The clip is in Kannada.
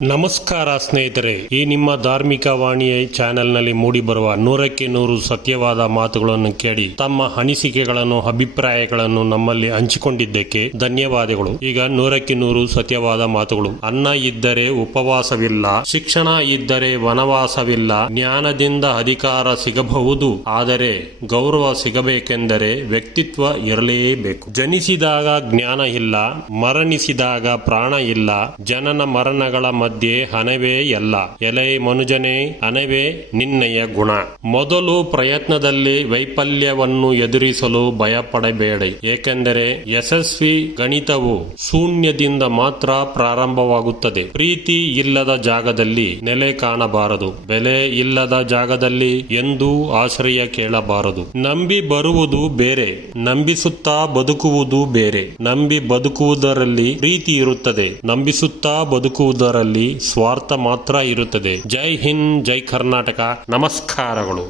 ನಮಸ್ಕಾರ ಸ್ನೇಹಿತರೆ, ಈ ನಿಮ್ಮ ಧಾರ್ಮಿಕ ವಾಣಿಯ ಚಾನೆಲ್ನಲ್ಲಿ ಮೂಡಿಬರುವ ನೂರಕ್ಕೆ ನೂರು ಸತ್ಯವಾದ ಮಾತುಗಳನ್ನು ಕೇಳಿ, ತಮ್ಮ ಅನಿಸಿಕೆಗಳನ್ನು, ಅಭಿಪ್ರಾಯಗಳನ್ನು ನಮ್ಮಲ್ಲಿ ಹಂಚಿಕೊಂಡಿದ್ದಕ್ಕೆ ಧನ್ಯವಾದಗಳು. ಈಗ ನೂರಕ್ಕೆ ನೂರು ಸತ್ಯವಾದ ಮಾತುಗಳು. ಅನ್ನ ಇದ್ದರೆ ಉಪವಾಸವಿಲ್ಲ, ಶಿಕ್ಷಣ ಇದ್ದರೆ ವನವಾಸವಿಲ್ಲ, ಜ್ಞಾನದಿಂದ ಅಧಿಕಾರ ಸಿಗಬಹುದು, ಆದರೆ ಗೌರವ ಸಿಗಬೇಕೆಂದರೆ ವ್ಯಕ್ತಿತ್ವ ಇರಲೇಬೇಕು. ಜನಿಸಿದಾಗ ಜ್ಞಾನ ಇಲ್ಲ, ಮರಣಿಸಿದಾಗ ಪ್ರಾಣ ಇಲ್ಲ, ಜನನ ಮರಣಗಳ ಮಧ್ಯೆ ಹಣವೇ ಎಲ್ಲ. ಎಲೆ ಮನುಜನೇ, ಹಣವೇ ನಿನ್ನಯ ಗುಣ. ಮೊದಲು ಪ್ರಯತ್ನದಲ್ಲಿ ವೈಫಲ್ಯವನ್ನು ಎದುರಿಸಲು ಭಯಪಡಬೇಡಿ. ಏಕೆಂದರೆ ಯಶಸ್ವಿ ಗಣಿತವು ಶೂನ್ಯದಿಂದ ಮಾತ್ರ ಪ್ರಾರಂಭವಾಗುತ್ತದೆ. ಪ್ರೀತಿ ಇಲ್ಲದ ಜಾಗದಲ್ಲಿ ನೆಲೆ ಕಾಣಬಾರದು. ಬೆಲೆ ಇಲ್ಲದ ಜಾಗದಲ್ಲಿ ಎಂದೂ ಆಶ್ರಯ ಕೇಳಬಾರದು. ನಂಬಿ ಬರುವುದು ಬೇರೆ. ನಂಬಿಸುತ್ತಾ ಬದುಕುವುದು ಬೇರೆ. ನಂಬಿ ಬದುಕುವುದರಲ್ಲಿ ಪ್ರೀತಿ ಇರುತ್ತದೆ. ನಂಬಿಸುತ್ತಾ ಬದುಕುವುದರಲ್ಲಿ ಸ್ವಾರ್ಥ ಮಾತ್ರ ಇರುತ್ತದೆ. ಜೈ ಹಿಂದ್ ಜೈ ಕರ್ನಾಟಕ. ನಮಸ್ಕಾರಗಳು.